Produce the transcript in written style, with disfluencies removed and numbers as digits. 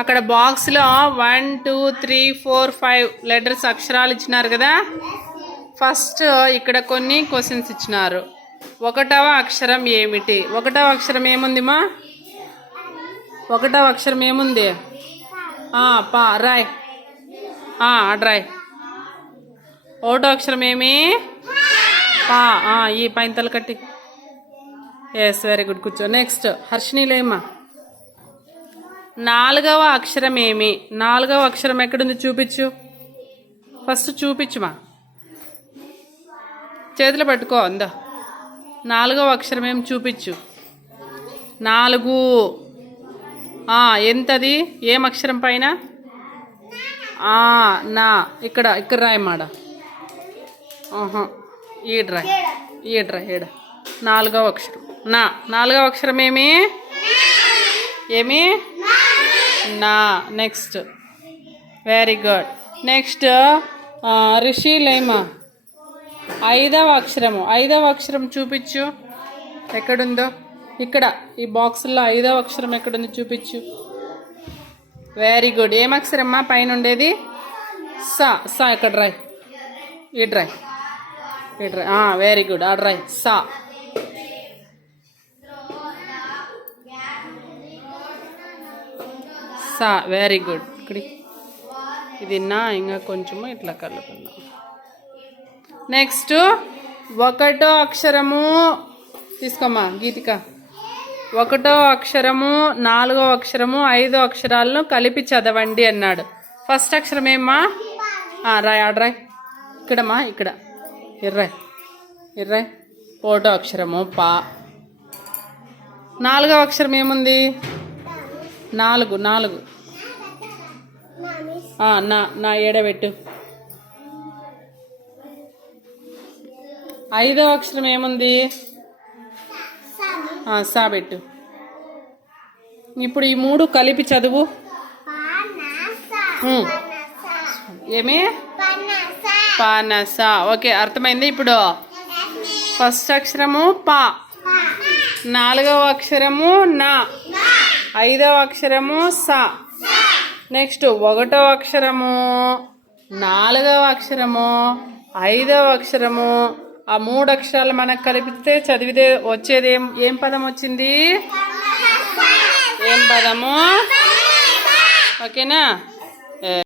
అక్కడ బాక్స్లో 1 2 3 4 5 లెటర్స్ అక్షరాలు ఇచ్చినారు కదా. ఫస్ట్ ఇక్కడ కొన్ని క్వశ్చన్స్ ఇచ్చినారు. 1వ అక్షరం ఏమిటి? 1వ అక్షరం ఏముందిమా? 1వ అక్షరం ఏముంది? పా రాయ్. రాయ్. 1వ అక్షరం ఏమి? పా. ఈ పైన తల కట్టి. ఎస్, వెరీ గుడ్, కూర్చో. నెక్స్ట్ హర్షిణిలేమ్మా. 4వ అక్షరం ఏమి? 4వ అక్షరం ఎక్కడుంది చూపించు. ఫస్ట్ చూపించుమా, చేతిలో పట్టుకో. అందా 4వ అక్షరం ఏమి చూపించు. 4. ఎంతది? ఏం అక్షరం పైన? నా. ఇక్కడ రాయమాడ. ఈడ్రాయ్. ఈడ 4వ అక్షరం నా. 4వ అక్షరం ఏమి? నా. Next, very good. నెక్స్ట్ రిషిలేమా. 5వ అక్షరము. 5వ అక్షరం చూపించు, ఎక్కడుందో. ఇక్కడ ఈ బాక్సుల్లో 5వ అక్షరం ఎక్కడుంది చూపించు. Very good. ఏం అక్షరమ్మా పైన ఉండేది? సా. ఎక్కడ రాయ్. ఈడ్రాయ్. Very good. ఆడ్రాయ్. సా. Very good. ఇక్కడి ఇది నా. ఇంకా కొంచెము ఇట్లా కలుపుకుందాం. నెక్స్ట్ 1వ అక్షరము తీసుకోమ్మా గీతిక. 1వ అక్షరము, 4వ అక్షరము, 5వ అక్షరాలను కలిపి చదవండి అన్నాడు. ఫస్ట్ అక్షరం ఏమ్మా? రాయ్. ఆడ్రాయ్. ఇక్కడమ్మా. ఇక్కడ ఎర్రాయ్. 1వ అక్షరము పా. 4వ అక్షరం ఏముంది? 4. నా ఏడబెట్టు. 5వ అక్షరం ఏముంది? సా పెట్టు. ఇప్పుడు ఈ 3 కలిపి చదువు. ఏమి? పనస. ఓకే, అర్థమైంది. ఇప్పుడు ఫస్ట్ అక్షరము పా, 4వ అక్షరము నా, 5వ అక్షరము సా. నెక్స్ట్ 1వ అక్షరము, 4వ అక్షరము, 5వ అక్షరము. ఆ 3 అక్షరాలు మనకు కలిపితే చదివితే వచ్చేది ఏం పదం వచ్చింది? ఏం పదము? ఓకేనా?